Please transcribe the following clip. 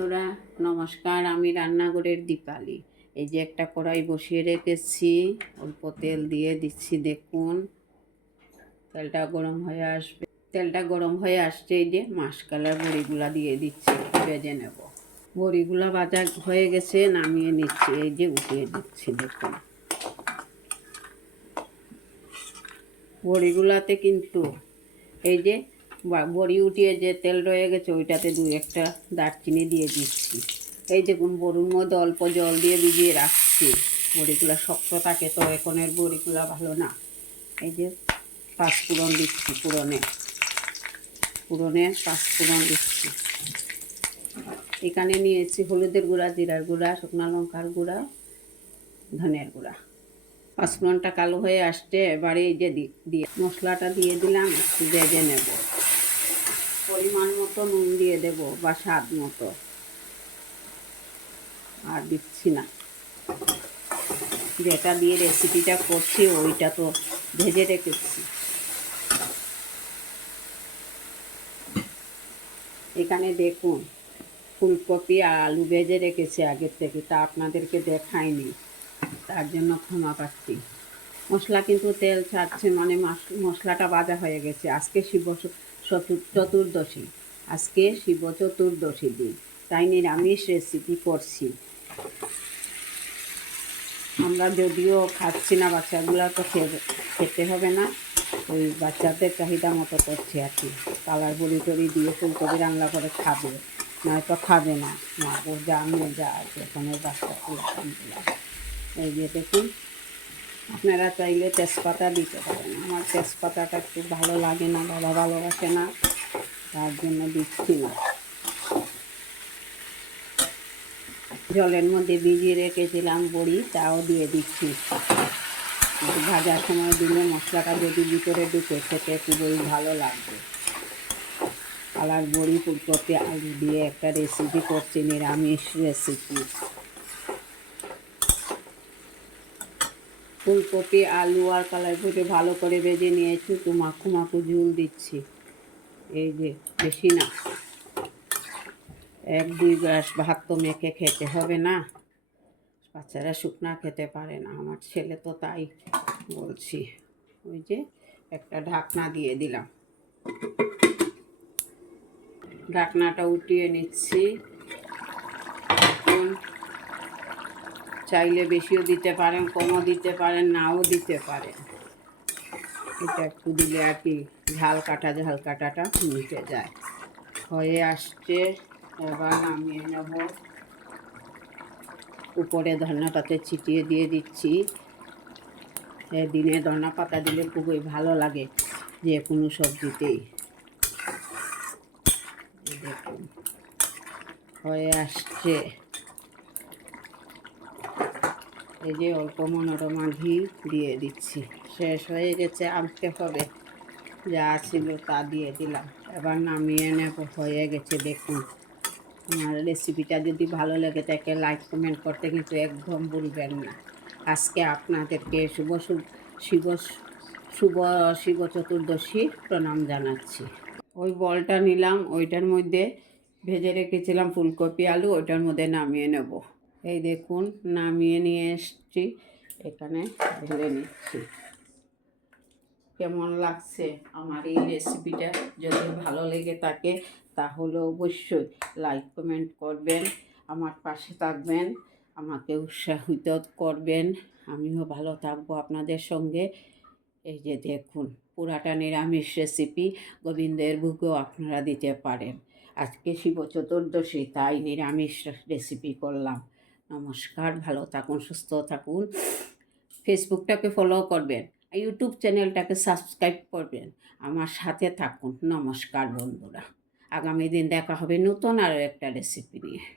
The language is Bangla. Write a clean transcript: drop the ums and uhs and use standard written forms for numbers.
বন্ধুরা নমস্কার, আমি রান্নাঘরের দীপালি। এই যে একটা কড়াই বসিয়ে রেখেছি, অল্প তেল দিয়ে দিচ্ছি। দেখুন তেলটা গরম হয়ে আসবে। তেলটা গরম হয়ে আসছে, এই যে মাসকালার বড়িগুলা দিয়ে দিচ্ছি, ভেজে নেব। বড়িগুলা ভাজা হয়ে গেছে, নামিয়ে নিচ্ছি। এই যে উঠিয়ে দিচ্ছি। দেখুন বড়িগুলাতে কিন্তু এই যে বড়ি উঠিয়ে যে তেল রয়ে গেছে ওইটাতে দুই একটা দারচিনি দিয়ে দিচ্ছি। এই দেখুন বড়ির মধ্যে অল্প জল দিয়ে ভিজিয়ে রাখছি। বড়িগুলো শক্ত থাকে তো এখনের বড়িগুলো ভালো না। এই যে পাঁচফোড়ন দিচ্ছি, পুরনে পাঁচফোড়ন দিচ্ছি। এখানে নিয়েছি হলুদের গুঁড়া, জিরার গুঁড়া, শুকনো লঙ্কার গুঁড়া, ধনের গুঁড়া। পাঁচফোড়নটা কালো হয়ে আসছে, এবারে এই যে দিয়ে মশলাটা দিয়ে দিলাম, একটু ভেজে নেব। পরিমাণ মতো নুন দিয়ে দেব বা স্বাদ মতো, আর দিচ্ছি না। যেটা দিয়ে রেসিপিটা করছি ওইটা তো ভেজে রেখেছি। এখানে দেখুন ফুলকপি আর আলু ভেজে রেখেছি আগের থেকে, তা আপনাদেরকে দেখাইনি, তার জন্য ক্ষমা পাচ্ছি। মশলা কিন্তু তেল ছাড়ছে, মানে মশলাটা ভাজা হয়ে গেছে। আজকে চতুর্দশী, আজকে শিব চতুর্দশী দিন, তাই নিরামিষ রেসিপি করছি। আমরা যদিও খাচ্ছি না, বাচ্চাগুলো তো খেতে হবে না, ওই বাচ্চাদের চাহিদা মতো করছি আর কি। কালার বড়ি টড়ি দিয়ে ফুলকপি রান্না করে খাবে, নয়তো খাবে না। মা ও জানে যা এখানের বাচ্চাগুলো। এই যে দেখুন, আপনারা চাইলে তেজপাতা দিতে পারেন। আমার তেজপাতাটা একটু ভালো লাগে না, বাবা ভালোবাসে না, তার জন্য দিচ্ছি না। জলের মধ্যে ভিজিয়ে রেখেছিলাম বড়ি, তাও দিয়ে দিচ্ছি। ভাজার সময় দিলে মশলাটা যদি ভিতরে ঢুকে খেতে খুবই ভালো লাগবে। কালার বড়ি ফুলকপি আলু দিয়ে একটা রেসিপি করছি, নিরামিষ রেসিপি। ফুলকপি আলু আর কালার বড়ি ভালো করে ভেজে নিয়েছি, একটু মাখু মাখু ঝুল দিচ্ছি। এই যে বেশি না, 1-2 গ্লাস ভাত তো মেখে খেতে হবে না, বাচ্চারা শুকনা খেতে পারে না। আমার ছেলে তো তাই বলছি। ওই যে একটা ঢাকনা দিয়ে দিলাম, ঢাকনাটা উঠিয়ে নিচ্ছি। চাইলে বেশিও দিতে পারেন, কমও দিতে পারেন, নাও দিতে পারেন। এটা একটু দিলে আর কি ঝাল কাটাটা মিটে যায়। হয়ে আসছে, এবার নামিয়ে নেব। উপরে ধনেপাতা ছিটিয়ে দিয়ে দিচ্ছি। দিনে ধনেপাতা দিলে খুবই ভালো লাগে যে কোনো সবজিতেই। দেখুন হয়ে আসছে। এই যে অল্প মনোরমা ঘি দিয়ে দিচ্ছি। শেষ হয়ে গেছে, আনতে হবে, যা ছিল তা দিয়ে দিলাম। এবার নামিয়ে নেব, হয়ে গেছে। দেখুন আমার রেসিপিটা যদি ভালো লাগে থাকে লাইক কমেন্ট করতে কিন্তু একদম ভুলবেন না। আজকে আপনাদেরকে শিব চতুর্দশী প্রণাম জানাচ্ছি। ওই বলটা নিলাম, ওইটার মধ্যে ভেজে রেখেছিলাম ফুলকপি আলু, ওইটার মধ্যে নামিয়ে নেব। এই দেখুন নামিয়ে নিয়ে এসছি, এখানে ঢেলে নিচ্ছি। কেমন লাগছে আমার এই রেসিপিটা? যদি ভালো লেগে থাকে তাহলে অবশ্যই লাইক কমেন্ট করবেন, আমার পাশে থাকবেন, আমাকে উৎসাহিত করবেন, আমিও ভালো থাকবো আপনাদের সঙ্গে। এই যে দেখুন পুরাটা নিরামিষ রেসিপি, গোবিন্দের ভোগও আপনারা দিতে পারেন। আজকে শিব চতুর্দশী, তাই নিরামিষ রেসিপি করলাম। নমস্কার, ভালো থাকুন, সুস্থ থাকুন। ফেসবুকটাকে ফলো করবেন, ইউটিউব চ্যানেলটাকে সাবস্ক্রাইব করবেন, আমার সাথে থাকুন। নমস্কার বন্ধুরা, আগামী দিন দেখা হবে নতুন আরও একটা রেসিপি নিয়ে।